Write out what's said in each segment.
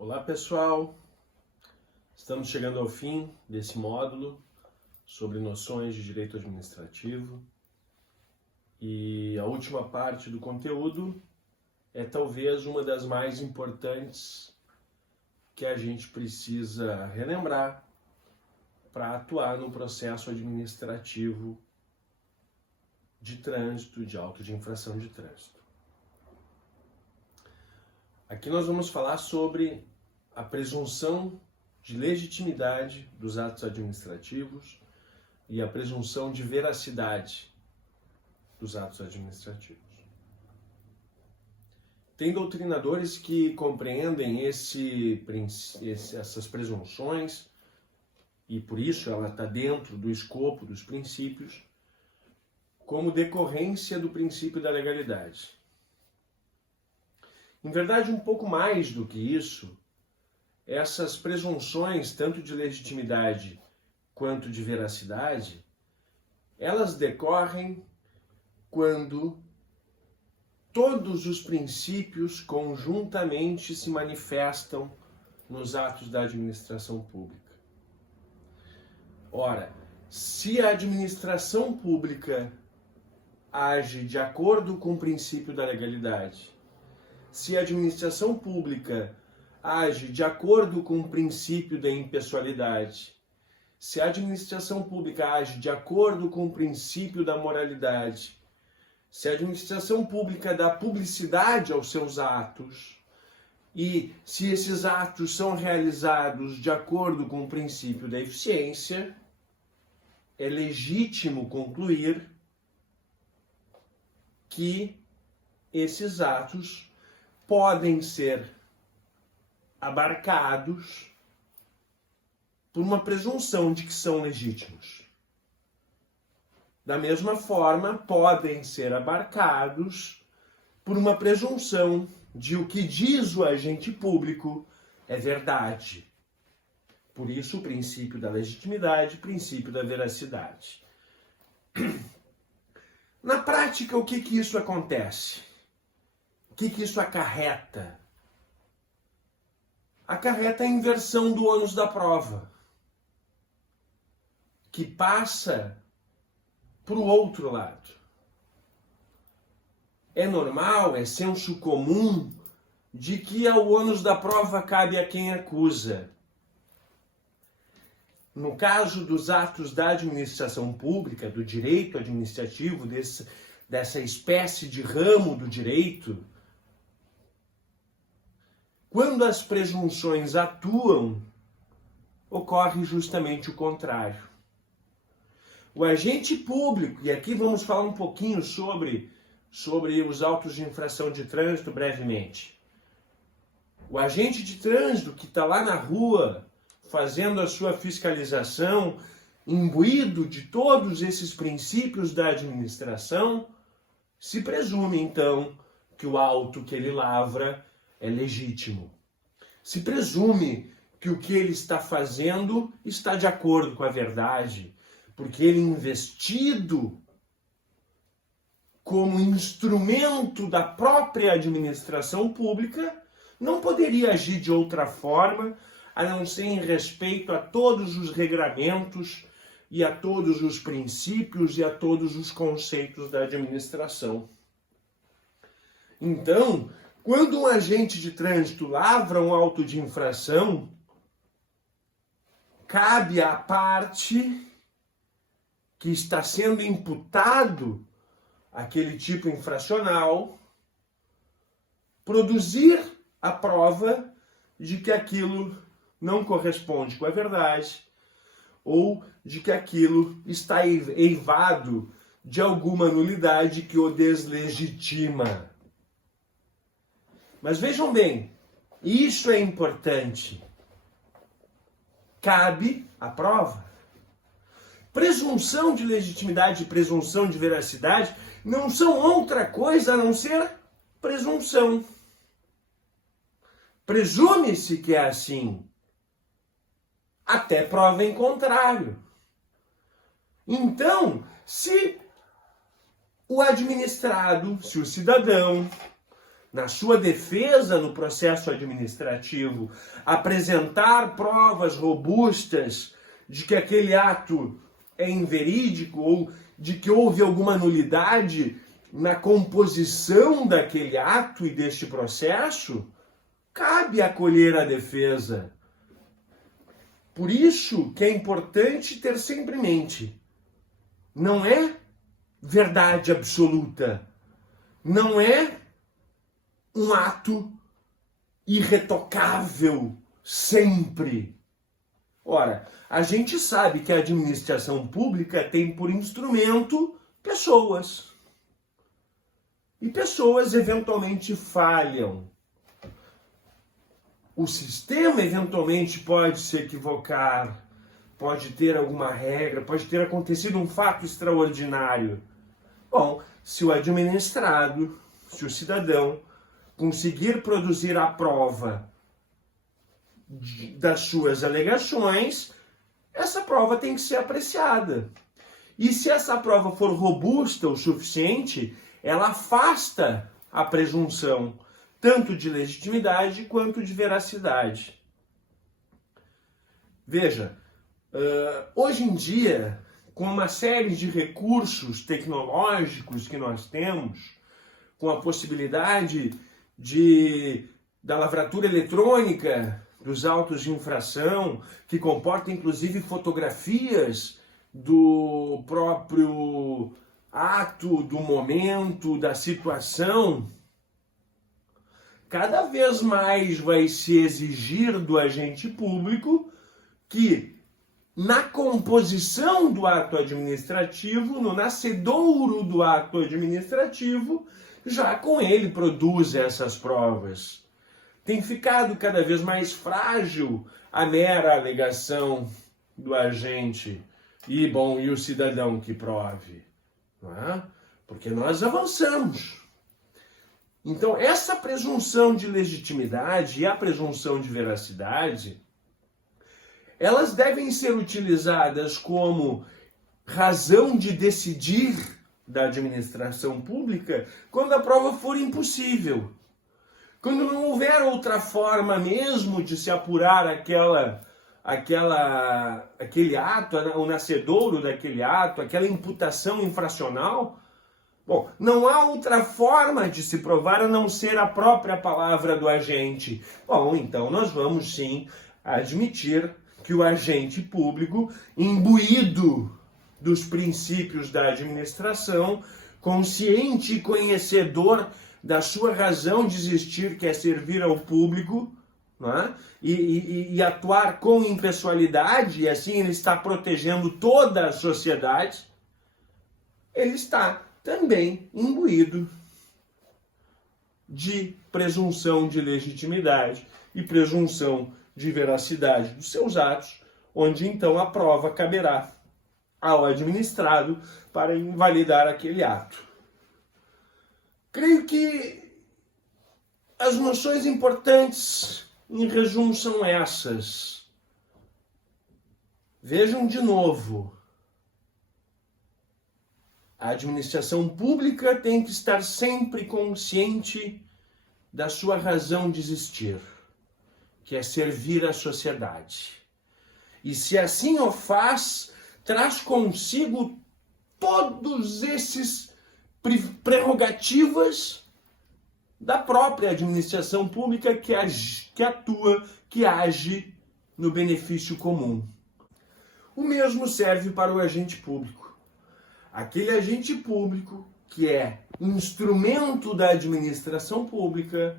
Olá pessoal, estamos chegando ao fim desse módulo sobre noções de direito administrativo e a última parte do conteúdo é talvez uma das mais importantes que a gente precisa relembrar para atuar no processo administrativo de trânsito, de auto de infração de trânsito. Aqui nós vamos falar sobre a presunção de legitimidade dos atos administrativos e a presunção de veracidade dos atos administrativos. Tem doutrinadores que compreendem essas presunções e por isso ela está dentro do escopo dos princípios como decorrência do princípio da legalidade. Em verdade, um pouco mais do que isso, essas presunções, tanto de legitimidade quanto de veracidade, elas decorrem quando todos os princípios conjuntamente se manifestam nos atos da administração pública. Ora, se a administração pública age de acordo com o princípio da legalidade, se a administração pública age de acordo com o princípio da impessoalidade, se a administração pública age de acordo com o princípio da moralidade, se a administração pública dá publicidade aos seus atos e se esses atos são realizados de acordo com o princípio da eficiência, é legítimo concluir que esses atos podem ser abarcados por uma presunção de que são legítimos. Da mesma forma, podem ser abarcados por uma presunção de o que diz o agente público é verdade. Por isso, o princípio da legitimidade, o princípio da veracidade. Na prática, o que isso acontece? O que isso acarreta? Acarreta a inversão do ônus da prova, que passa para o outro lado. É normal, é senso comum, de que o ônus da prova cabe a quem acusa. No caso dos atos da administração pública, do direito administrativo, dessa espécie de ramo do direito, quando as presunções atuam, ocorre justamente o contrário. O agente público, e aqui vamos falar um pouquinho sobre os autos de infração de trânsito brevemente. O agente de trânsito que está lá na rua, fazendo a sua fiscalização, imbuído de todos esses princípios da administração, se presume, então, que o auto que ele lavra é legítimo. Se presume que o que ele está fazendo está de acordo com a verdade, porque ele, investido como instrumento da própria administração pública, não poderia agir de outra forma, a não ser em respeito a todos os regramentos e a todos os princípios e a todos os conceitos da administração. Então, quando um agente de trânsito lavra um auto de infração, cabe à parte que está sendo imputado aquele tipo infracional produzir a prova de que aquilo não corresponde com a verdade ou de que aquilo está eivado de alguma nulidade que o deslegitima. Mas vejam bem, isso é importante. Cabe a prova. Presunção de legitimidade e presunção de veracidade não são outra coisa a não ser presunção. Presume-se que é assim, até prova em contrário. Então, se o administrado, se o cidadão na sua defesa no processo administrativo, apresentar provas robustas de que aquele ato é inverídico ou de que houve alguma nulidade na composição daquele ato e deste processo, cabe acolher a defesa. Por isso que é importante ter sempre em mente, não é verdade absoluta, não é um ato irretocável sempre. Ora, a gente sabe que a administração pública tem por instrumento pessoas. E pessoas eventualmente falham. O sistema eventualmente pode se equivocar, pode ter alguma regra, pode ter acontecido um fato extraordinário. Bom, se o administrado, se o cidadão conseguir produzir a prova das suas alegações, essa prova tem que ser apreciada. E se essa prova for robusta o suficiente, ela afasta a presunção, tanto de legitimidade quanto de veracidade. Veja, hoje em dia, com uma série de recursos tecnológicos que nós temos, com a possibilidade da lavratura eletrônica dos autos de infração, que comporta inclusive fotografias do próprio ato, do momento, da situação, cada vez mais vai se exigir do agente público que, na composição do ato administrativo, no nascedouro do ato administrativo, já com ele produza essas provas. Tem ficado cada vez mais frágil a mera alegação do agente e o cidadão que prove, não é? Porque nós avançamos. Então, essa presunção de legitimidade e a presunção de veracidade, elas devem ser utilizadas como razão de decidir da administração pública quando a prova for impossível. Quando não houver outra forma mesmo de se apurar aquele ato, o nascedouro daquele ato, aquela imputação infracional, bom, não há outra forma de se provar a não ser a própria palavra do agente. Bom, então nós vamos sim admitir que o agente público, imbuído dos princípios da administração, consciente e conhecedor da sua razão de existir, que é servir ao público, não é? E atuar com impessoalidade, e assim ele está protegendo toda a sociedade, ele está também imbuído de presunção de legitimidade e presunção de veracidade dos seus atos, onde então a prova caberá ao administrado para invalidar aquele ato. Creio que as noções importantes, em resumo, são essas. Vejam de novo. A administração pública tem que estar sempre consciente da sua razão de existir, que é servir a sociedade. E se assim o faz, traz consigo todos esses prerrogativas da própria administração pública que atua, que age no benefício comum. O mesmo serve para o agente público. Aquele agente público que é instrumento da administração pública,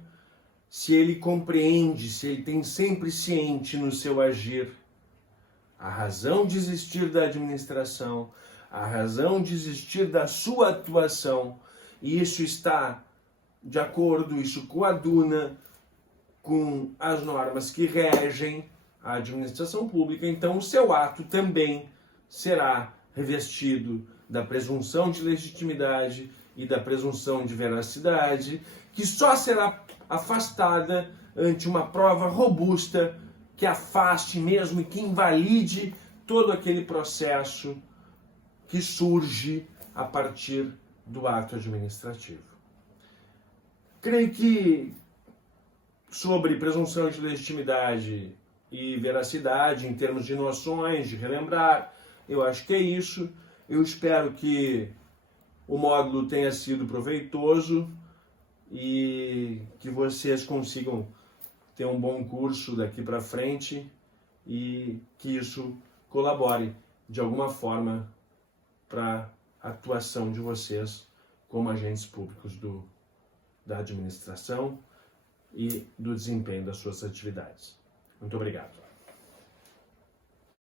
se ele compreende, se ele tem sempre ciente no seu agir a razão de existir da administração, a razão de existir da sua atuação, e isso está de acordo, isso coaduna com as normas que regem a administração pública, então o seu ato também será revestido da presunção de legitimidade e da presunção de veracidade, que só será afastada ante uma prova robusta que afaste mesmo e que invalide todo aquele processo que surge a partir do ato administrativo. Creio que sobre presunção de legitimidade e veracidade, em termos de noções, de relembrar, eu acho que é isso. Eu espero que o módulo tenha sido proveitoso e que vocês consigam ter um bom curso daqui para frente e que isso colabore de alguma forma para a atuação de vocês como agentes públicos da administração e do desempenho das suas atividades. Muito obrigado.